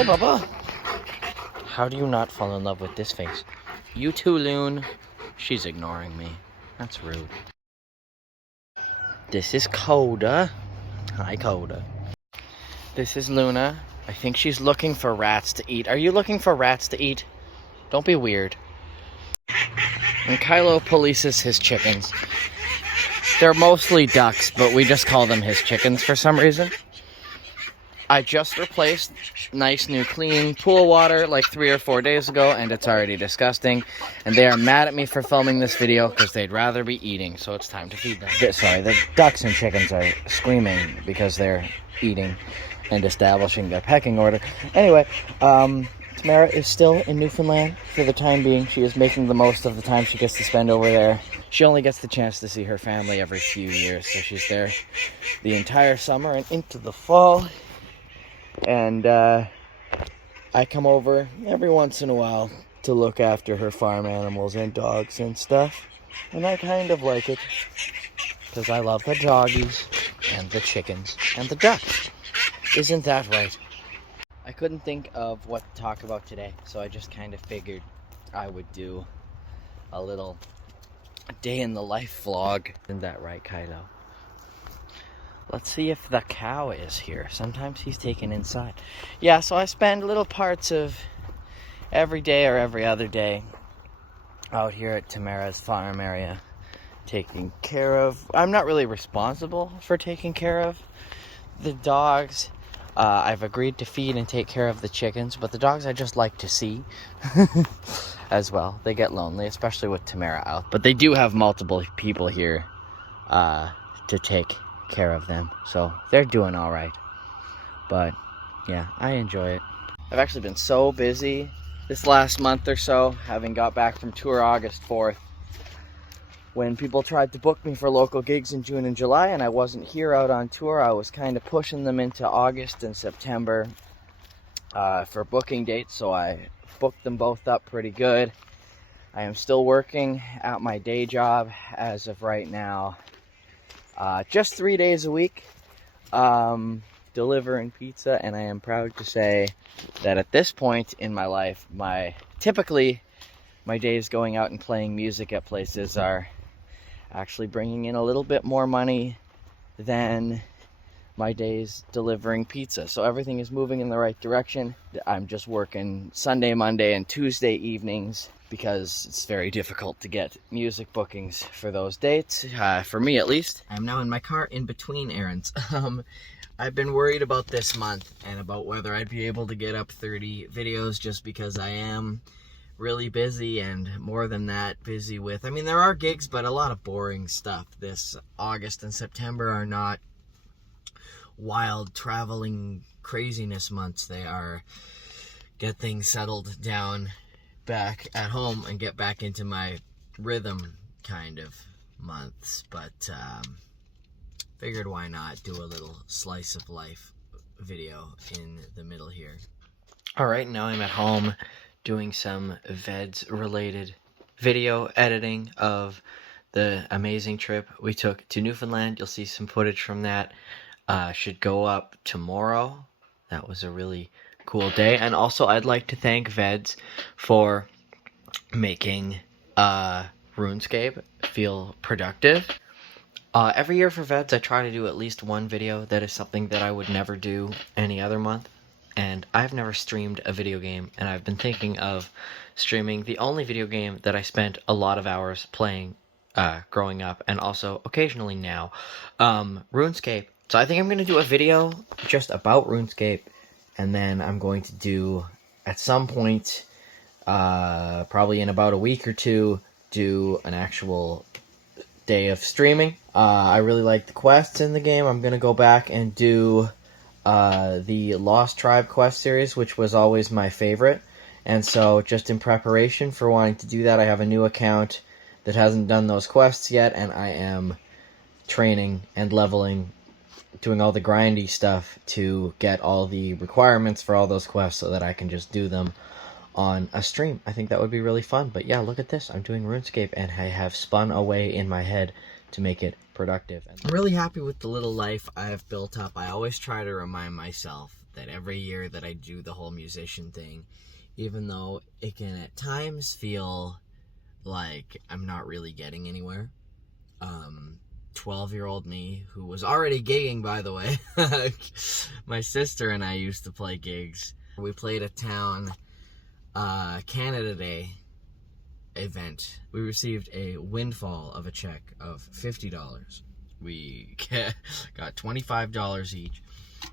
Hi, Bubba. How do you not fall in love with this face? You too, Loon. She's ignoring me. That's rude. This is Coda. Hi, Coda. This is Luna. I think she's looking for rats to eat. Are you looking for rats to eat? Don't be weird. And Kylo polices his chickens. They're mostly ducks, but we just call them his chickens for some reason. I just replaced nice new clean pool water like 3 or 4 days ago, and it's already disgusting. And they are mad at me for filming this video because they'd rather be eating, so it's time to feed them. Sorry, the ducks and chickens are screaming because they're eating and establishing their pecking order. Anyway, Tamara is still in Newfoundland for the time being. She is making the most of the time she gets to spend over there. She only gets the chance to see her family every few years, so she's there the entire summer and into the fall. And I come over every once in a while to look after her farm animals and dogs and stuff. And I kind of like it because I love the doggies and the chickens and the ducks. Isn't that right? I couldn't think of what to talk about today, so I just kind of figured I would do a little day in the life vlog. Isn't that right, Kylo? Let's see if the cow is here. Sometimes he's taken inside. Yeah, so I spend little parts of every day or every other day out here at Tamara's farm area taking care of... I'm not really responsible for taking care of the dogs. I've agreed to feed and take care of the chickens, but the dogs I just like to see as well. They get lonely, especially with Tamara out. But they do have multiple people here to take care of them, so they're doing all right. But yeah, I enjoy it. I've actually been so busy this last month or so, having got back from tour August 4th. When people tried to book me for local gigs in June and July and I wasn't here out on tour, I was kind of pushing them into August and September for booking dates, so I booked them both up pretty good. I am still working at my day job as of right now. Just 3 days a week, delivering pizza, and I am proud to say that at this point in my life, typically my days going out and playing music at places are actually bringing in a little bit more money than my days delivering pizza. So everything is moving in the right direction. I'm just working Sunday, Monday, and Tuesday evenings because it's very difficult to get music bookings for those dates, for me at least. I'm now in my car in between errands. I've been worried about this month and about whether I'd be able to get up 30 videos just because I am really busy, and more than that, busy with, I mean, there are gigs, but a lot of boring stuff. This August and September are not wild traveling craziness months. They are get things settled down back at home and get back into my rhythm kind of months. But figured why not do a little slice of life video in the middle here. All right, now I'm at home doing some VEDS related video editing of the amazing trip we took to Newfoundland. You'll see some footage from that. Should go up tomorrow. That was a really cool day. And also I'd like to thank VEDS for making RuneScape feel productive. Every year for VEDS I try to do at least one video that is something that I would never do any other month. And I've never streamed a video game, and I've been thinking of streaming the only video game that I spent a lot of hours playing growing up, and also occasionally now, RuneScape. So I think I'm going to do a video just about RuneScape, and then I'm going to do, at some point, probably in about a week or two, do an actual day of streaming. I really like the quests in the game. I'm going to go back and do the Lost Tribe quest series, which was always my favorite. And so just in preparation for wanting to do that, I have a new account that hasn't done those quests yet, and I am training and leveling, doing all the grindy stuff to get all the requirements for all those quests so that I can just do them on a stream. I think that would be really fun. But yeah, look at this. I'm doing RuneScape, and I have spun a way in my head to make it productive. I'm really happy with the little life I have built up. I always try to remind myself that every year that I do the whole musician thing, even though it can at times feel like I'm not really getting anywhere. 12-year-old me, who was already gigging, by the way. My sister and I used to play gigs. We played a town Canada Day event. We received a windfall of a check of $50. We got $25 each.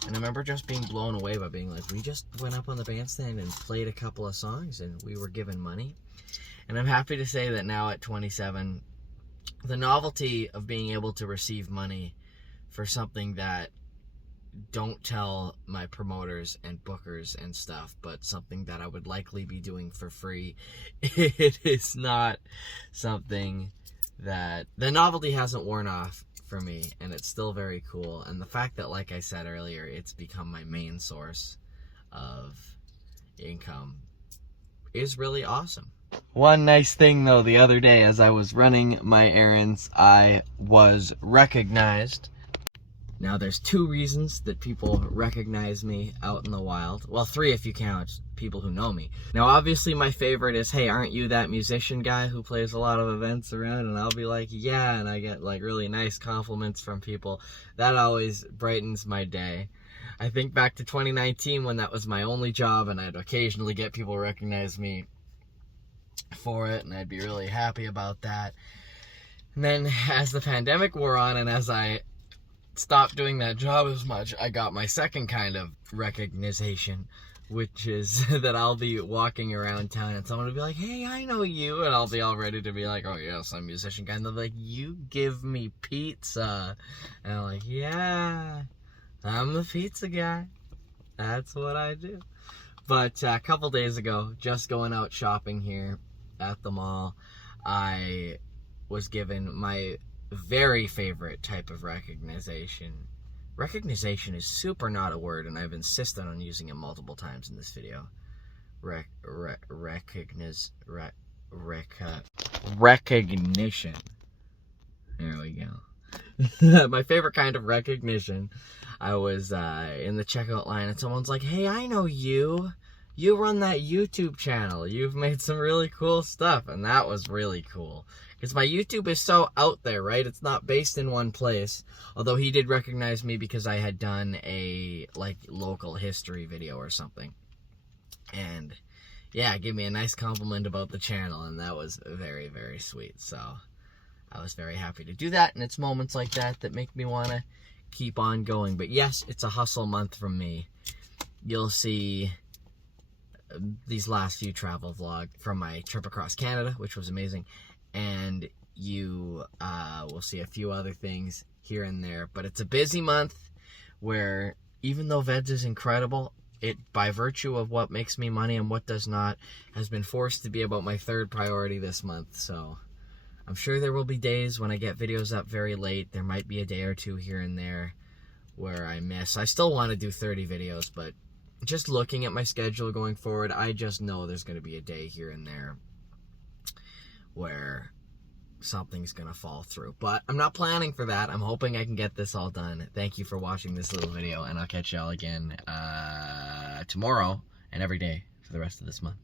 And I remember just being blown away by being like, we just went up on the bandstand and played a couple of songs and we were given money. And I'm happy to say that now at 27, the novelty of being able to receive money for something that don't tell my promoters and bookers and stuff, but something that I would likely be doing for free, it is not something that, the novelty hasn't worn off for me, and it's still very cool. And the fact that, like I said earlier, it's become my main source of income is really awesome. One nice thing, though, the other day as I was running my errands, I was recognized. Now, there's 2 reasons that people recognize me out in the wild. Well, 3 if you count people who know me. Now, obviously, my favorite is, hey, aren't you that musician guy who plays a lot of events around? And I'll be like, yeah, and I get, like, really nice compliments from people. That always brightens my day. I think back to 2019 when that was my only job, and I'd occasionally get people recognize me for it, and I'd be really happy about that. And then as the pandemic wore on and as I stopped doing that job as much, I got my second kind of recognition, which is that I'll be walking around town and someone will be like, hey, I know you, and I'll be all ready to be like, oh yes, I'm a musician guy, and they'll be like, you give me pizza, and I'm like, yeah, I'm the pizza guy, that's what I do. But a couple days ago, just going out shopping here at the mall, I was given my very favorite type of recognition. Recognition is super not a word, and I've insisted on using it multiple times in this video. Recognition. There we go. My favorite kind of recognition. I was in the checkout line and someone's like, hey, I know you. You run that YouTube channel. You've made some really cool stuff. And that was really cool. Because my YouTube is so out there, right? It's not based in one place. Although he did recognize me because I had done a, like, local history video or something. And, yeah, gave me a nice compliment about the channel. And that was very, very sweet. So, I was very happy to do that. And it's moments like that that make me want to keep on going. But yes, it's a hustle month from me. You'll see these last few travel vlogs from my trip across Canada, which was amazing, and you will see a few other things here and there. But it's a busy month where, even though VEDS is incredible, it, by virtue of what makes me money and what does not, has been forced to be about my 3rd priority this month. So I'm sure there will be days when I get videos up very late. There might be a day or 2 here and there where I miss. I still want to do 30 videos, but just looking at my schedule going forward, I just know there's going to be a day here and there where something's going to fall through. But I'm not planning for that. I'm hoping I can get this all done. Thank you for watching this little video, and I'll catch y'all again tomorrow and every day for the rest of this month.